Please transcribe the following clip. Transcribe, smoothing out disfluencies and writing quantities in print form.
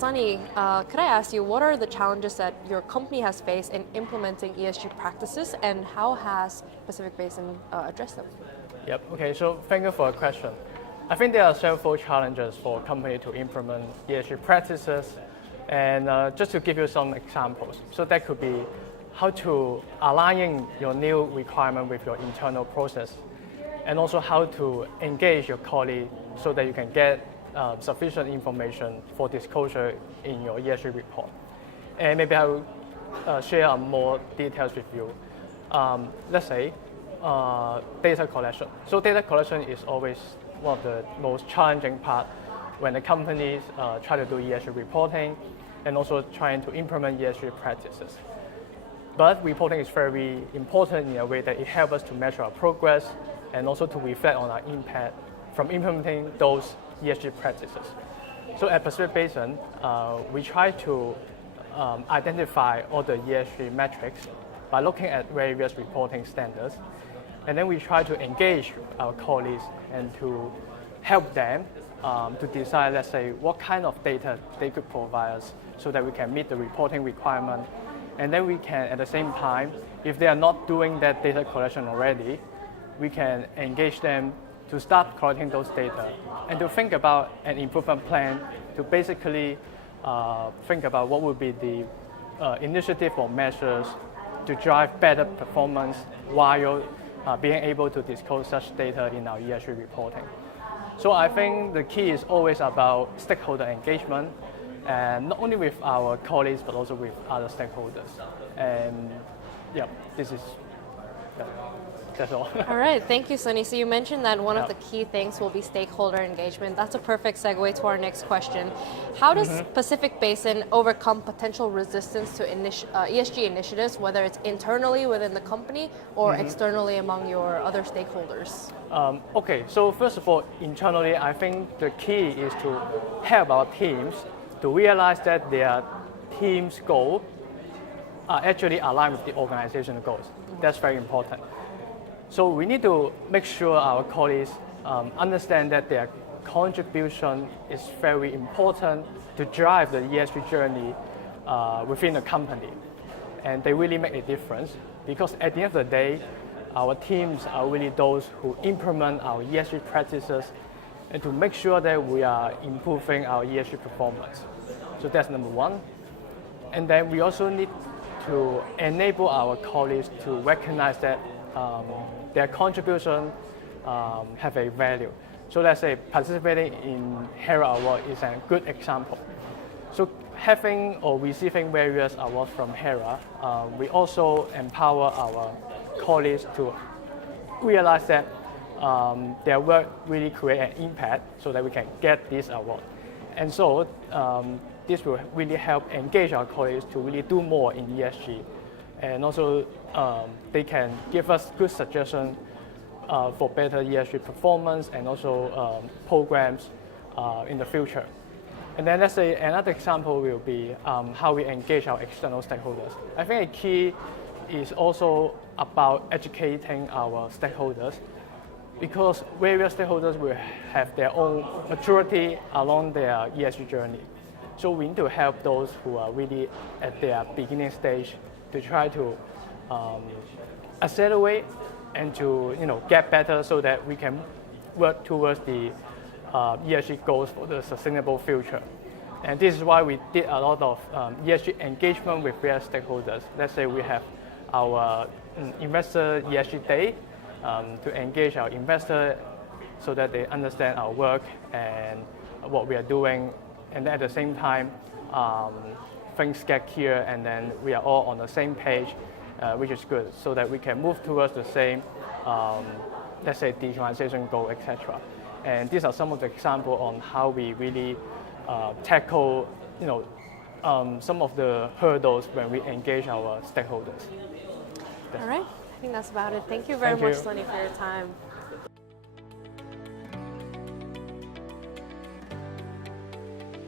Sunny, could I ask you, what are the challenges that your company has faced in implementing ESG practices, and how has Pacific Basin addressed them? Yep, okay, so thank you for the question. I think there are several challenges for a company to implement ESG practices, and just to give you some examples. So that could be how to aligning your new requirement with your internal process, and also how to engage your colleagues so that you can get sufficient information for disclosure in your ESG report. And maybe I will share more details with you. Let's say data collection. So data collection is always one of the most challenging part when the companies try to do ESG reporting and also trying to implement ESG practices. But reporting is very important in a way that it helps us to measure our progress and also to reflect on our impact from implementing those ESG practices. So at Pacific Basin, we try to identify all the ESG metrics by looking at various reporting standards. And then we try to engage our colleagues and to help them to decide, let's say, what kind of data they could provide us so that we can meet the reporting requirement. And then we can, at the same time, if they are not doing that data collection already, we can engage them to start collecting those data and to think about an improvement plan to basically think about what would be the initiative or measures to drive better performance while being able to disclose such data in our ESG reporting. So I think the key is always about stakeholder engagement, and not only with our colleagues but also with other stakeholders. And yeah, that's all. All right, thank you, Sunny. So you mentioned that one of the key things will be stakeholder engagement. That's a perfect segue to our next question. How does Pacific Basin overcome potential resistance to ESG initiatives, whether it's internally within the company or externally among your other stakeholders? Okay, so first of all, internally, I think the key is to help our teams to realize that their team's goals are actually aligned with the organizational goals. That's very important. So we need to make sure our colleagues understand that their contribution is very important to drive the ESG journey within the company. And they really make a difference because at the end of the day, our teams are really those who implement our ESG practices and to make sure that we are improving our ESG performance. So that's number one. And then we also need to enable our colleagues to recognize that their contribution have a value. So let's say participating in HERA Award is a good example. So having or receiving various awards from HERA, we also empower our colleagues to realize that their work really create an impact so that we can get this award. And so this will really help engage our colleagues to really do more in ESG. And also they can give us good suggestions for better ESG performance and also programs in the future. And then let's say another example will be how we engage our external stakeholders. I think a key is also about educating our stakeholders because various stakeholders will have their own maturity along their ESG journey. So we need to help those who are really at their beginning stage to try to accelerate and to get better so that we can work towards the ESG goals for the sustainable future. And this is why we did a lot of ESG engagement with various stakeholders. Let's say we have our investor ESG day to engage our investors so that they understand our work and what we are doing. And at the same time, things get clear and then we are all on the same page, which is good, so that we can move towards the same, let's say, digitalization goal, etc. And these are some of the examples on how we really tackle, some of the hurdles when we engage our stakeholders. All right, I think that's about it. Thank you very much, Sunny, for your time.